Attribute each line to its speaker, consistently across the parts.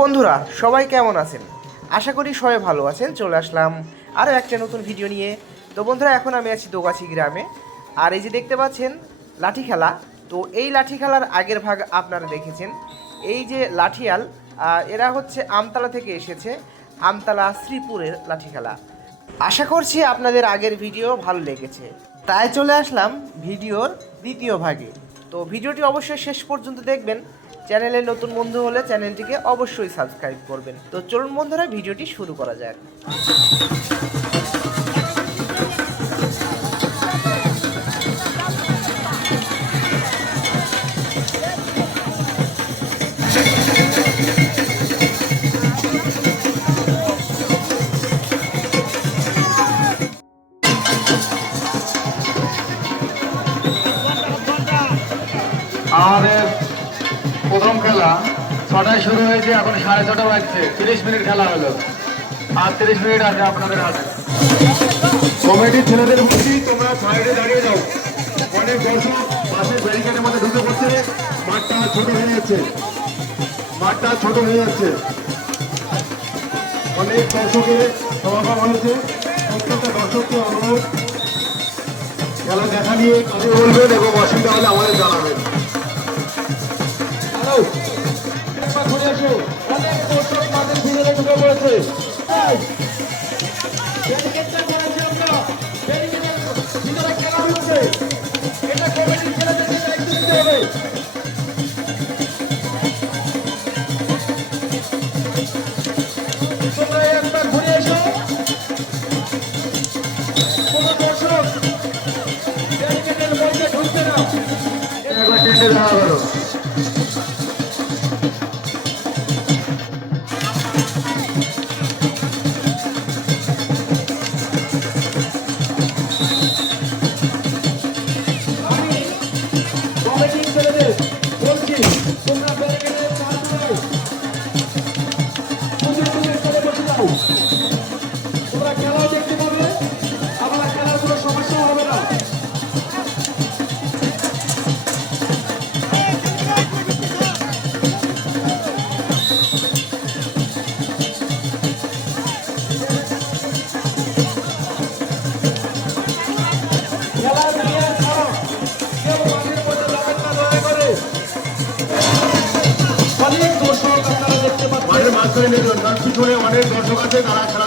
Speaker 1: বন্ধুরা, সবাই কেমন আছেন? আশা করি সবাই ভালো আছেন। চলে আসলাম আরও একটা নতুন ভিডিও নিয়ে। তো বন্ধুরা, এখন আমি আছি দোগাছি গ্রামে। আর এই যে দেখতে পাচ্ছেন, লাঠি খেলা। তো এই লাঠি খেলার আগের ভাগ আপনারা দেখেছেন। এই যে লাঠিয়াল এরা হচ্ছে আমতলা থেকে এসেছে। আমতলা শ্রীপুরের লাঠি খেলা। আশা করছি আপনাদের আগের ভিডিও ভালো লেগেছে। তাই চলে আসলাম ভিডিওর দ্বিতীয় ভাগে। তো ভিডিওটি অবশ্যই শেষ পর্যন্ত দেখবেন। চ্যানেলের নতুন বন্ধু হলে চ্যানেলটিকে অবশ্যই সাবস্ক্রাইব করবেন। তো চলুন বন্ধুরা, ভিডিওটি শুরু করা যাক।
Speaker 2: হয়েছে, এখন সাড়ে ছটা বাজছে। তিরিশ মিনিট খেলা হলো। আর তিরিশ মিনিট আছে আপনাদের হাতে। কমিটির ছেলেদের বলছি তোমরা সাইডে দাঁড়িয়ে যাও। অনেক দর্শক পাশের ব্যারিকেডের মধ্যে ঢুকে পড়ছে। মাঠটা ছোট হয়ে যাচ্ছে। মাঠটা ছোট হয়ে যাচ্ছে। অনেক দর্শকের সমাগম হয়েছে। প্রত্যেকটা দর্শককে অনুরোধ। খেলা দেখা নিয়ে কাজে বলবেন এবং অসুবিধা হলে আমাদের জানাবেন। একবার ঘুরে আসো। অনেক দর্শক মাঠের ভিতরে ঢুকে পড়েছে। এই, ব্যারিকেডটা তার পিছনে অনেক দর্শক আছে তারা খেলা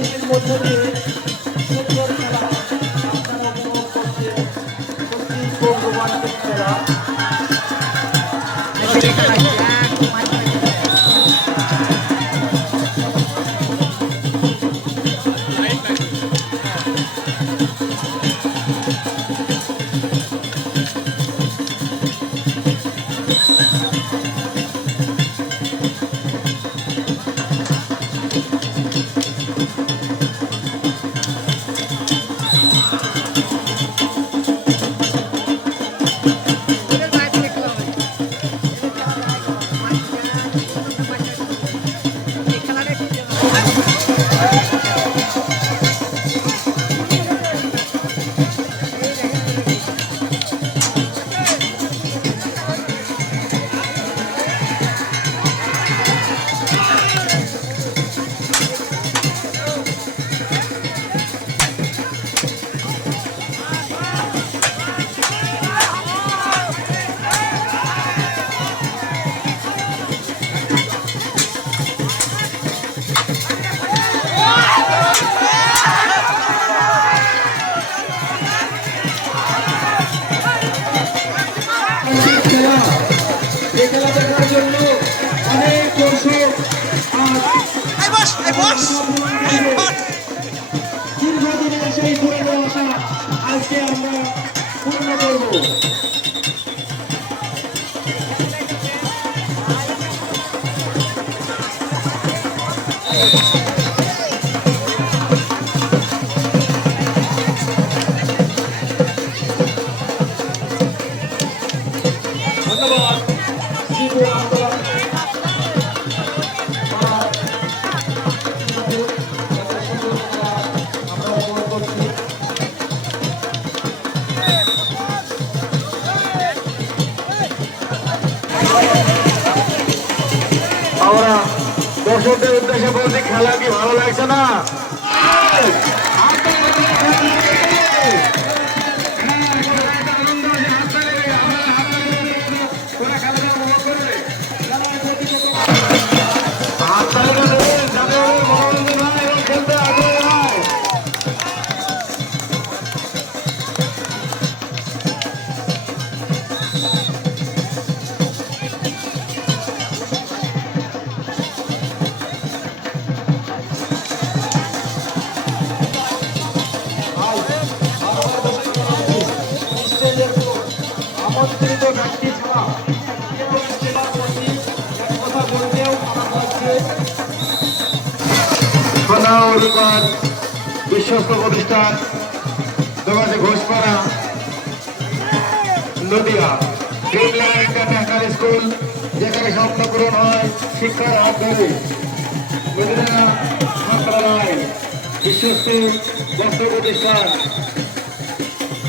Speaker 2: পরিবেশের মধ্য Thank you.
Speaker 3: Box. দর্শকদের উদ্দেশ্যে বলছি খেলা কি ভালো লাগছে না?
Speaker 2: আমন্ত্রিত ব্যক্তি
Speaker 3: বিশ্বস্ত প্রতিষ্ঠান দোকানে ঘোষপাড়া, নদিয়া। ইন্টারন্যাশনাল স্কুল যেখানে স্বপ্ন পূরণ হয় শিক্ষার হাত ধরে। মেদিনা মন্ত্রণালয় বিশ্বস্ত বস্ত্র প্রতিষ্ঠান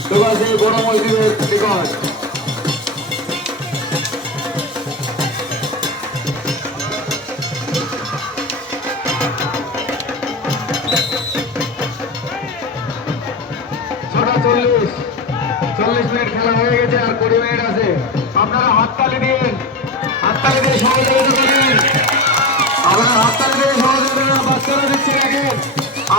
Speaker 3: দোকানে বড় মসজিদের নিকট চল্লিশ চল্লিশ মিনিট খেলা হয়ে গেছে আর কুড়ি মিনিট আছে। আপনারা হাততালি দিন হাততালি দিয়ে সহযোগিতা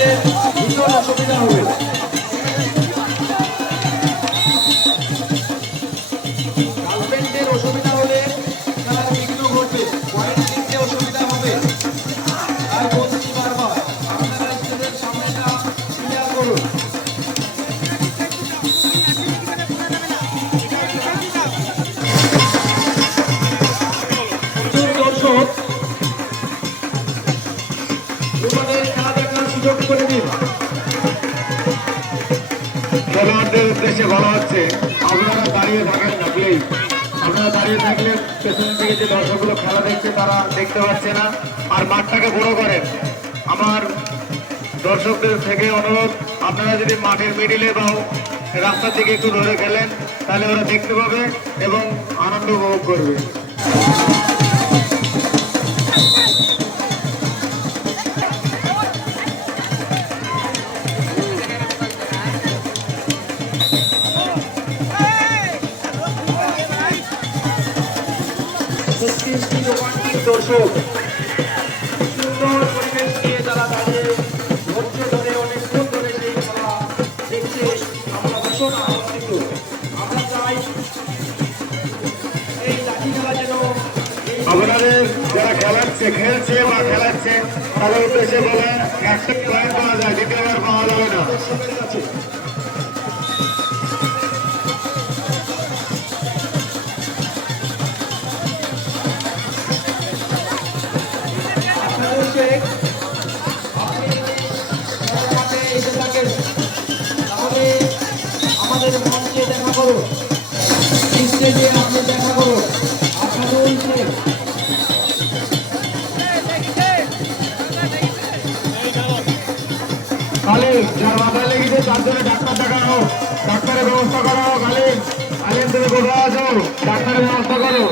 Speaker 2: গার্জেনদের ভীষণ অসুবিধা হবে?
Speaker 3: হচ্ছে, আপনারা দাঁড়িয়ে থাকেন প্লিজ আপনারা দাঁড়িয়ে থাকলে পেছন থেকে যে দর্শকগুলো খেলা দেখছে, তারা দেখতে পাচ্ছে না। আর মাঠটাকে বড় করেন। আমার দর্শকদের থেকে অনুরোধ, আপনারা যদি মাঠের মিডিলে বা রাস্তার দিকে একটু ধরে খেলেন তাহলে ওরা দেখতে পাবে এবং আনন্দ উপভোগ করবে। আপনাদের যারা খেলাচ্ছে, খেলছে বা খেলাচ্ছে, তাদের উদ্দেশ্যে বলে, একটা পয়েন্ট পাওয়া যায়, দ্বিতীয়বার পাওয়া যাবে না।
Speaker 2: স্টেজে আপনি দেখা করুন আসাদুল শেখ
Speaker 3: খালি যার মাথায় লেগেছে, তার জন্য ডাক্তার দেখানো। করো আছো ডাক্তারের ব্যবস্থা করো।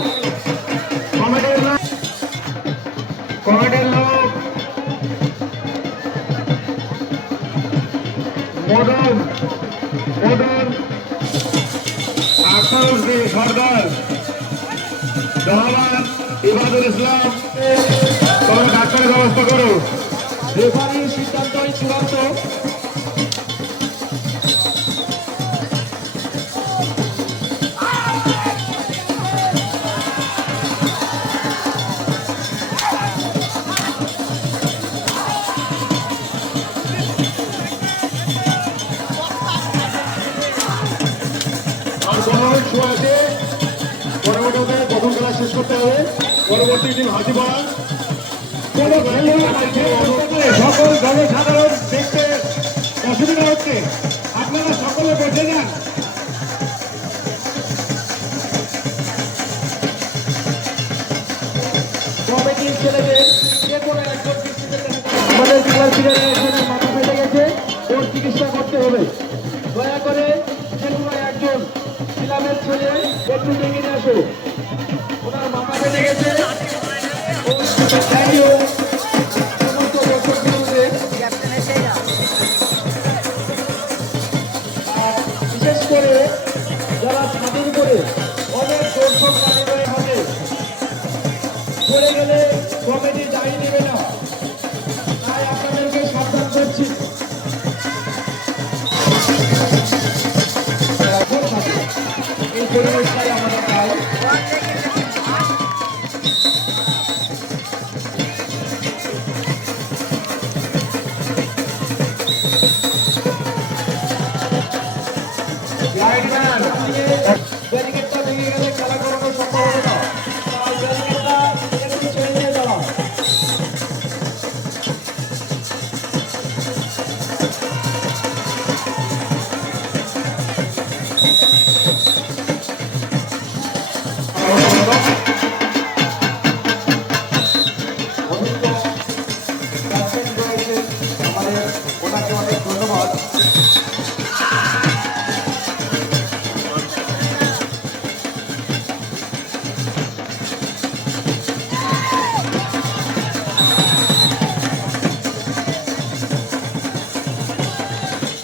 Speaker 3: সর্দার রহমান ইবাদুল ইসলাম। তোমরা ডাক্তারের ব্যবস্থা করো।
Speaker 2: রেফারির সিদ্ধান্তই চূড়ান্ত।
Speaker 3: হবে পরবর্তী দিন হাতি পড়া সকল জনসাধারণ দেখতে অসুবিধা হচ্ছে আপনারা সকলে বসে যান
Speaker 2: কমিটির ছেলেদের গেছে। ওর চিকিৎসা করতে হবে। দয়া করে যে কোনো একজন ক্লাবের ছেলে, একটু ডেকে নিয়ে আসো।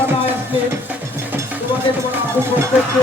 Speaker 2: খাবার আসলে তোমাকে তোমার খোঁজ করছে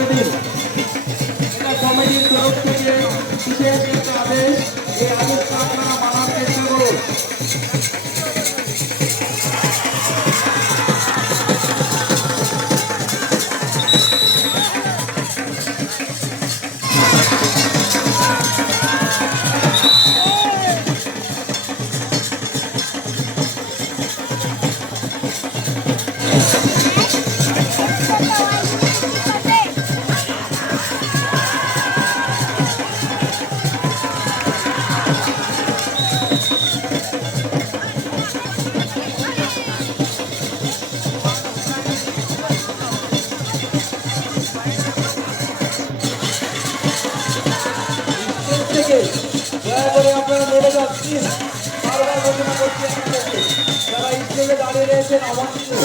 Speaker 2: যাচ্ছি বারবার দাঁড়িয়ে রয়েছেন অবশ্যই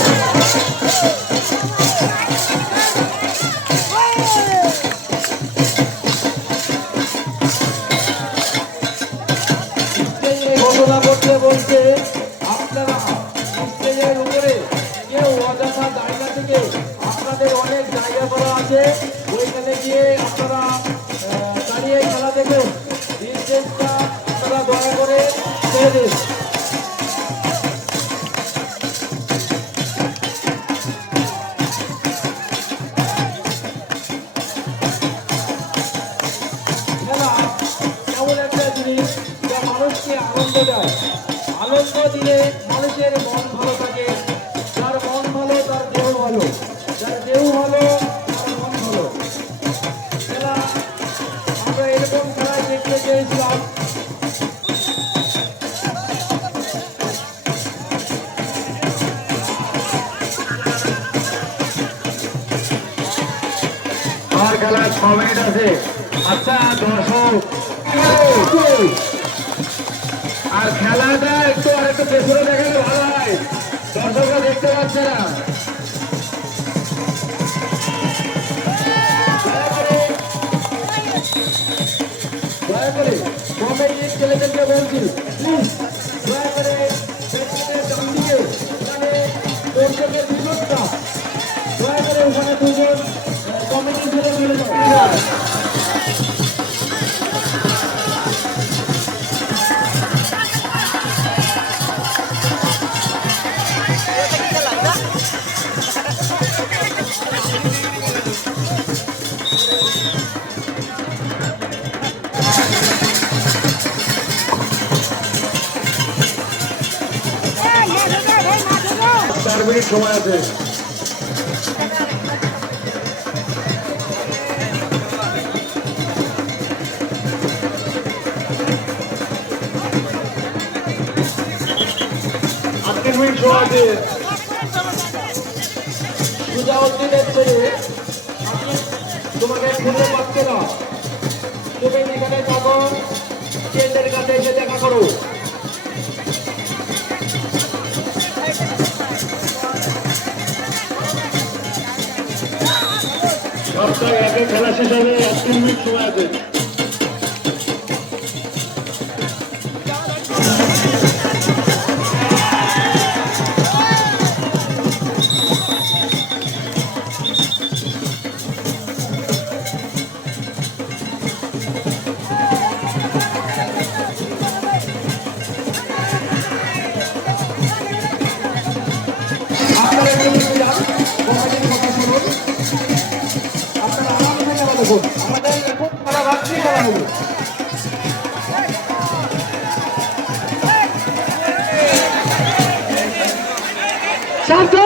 Speaker 2: ছেড়ে
Speaker 3: আর খেলাটা একটু আর একটু পেছনে দেখালে ভালো হয়। দর্শকরা দেখতে পাচ্ছে না।
Speaker 2: দয়া করে কমিটির ছেলেদেরকে বলছি দয়া করে দর্শকের দুজনটা দয়া করে ওখানে দুজন আহ, কমিটির ছেলে
Speaker 3: মিনিট সময় আছে। তিন মিনিট সময় আছে।
Speaker 2: সুজাউদ্দিনের ছেলে তোমাকে খুঁজে পাচ্ছে না। তুমি যেখানে থাকো।
Speaker 3: খেলা শেষ হবে এক তিন মিনিট সময় আছে
Speaker 2: সাবধান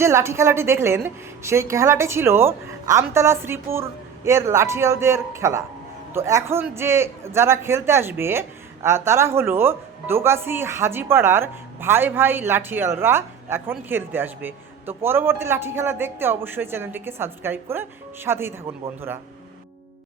Speaker 1: যে লাঠি খেলাটি দেখলেন, সেই খেলাটি ছিল আমতলা শ্রীপুর এর লাঠিয়ালদের খেলা। তো এখন যে যারা খেলতে আসবে তারা হলো দোগাসি হাজিপাড়ার ভাই ভাই লাঠিয়ালরা এখন খেলতে আসবে। তো পরবর্তী লাঠি খেলা দেখতে অবশ্যই চ্যানেলটিকে সাবস্ক্রাইব করে সাথেই থাকুন বন্ধুরা।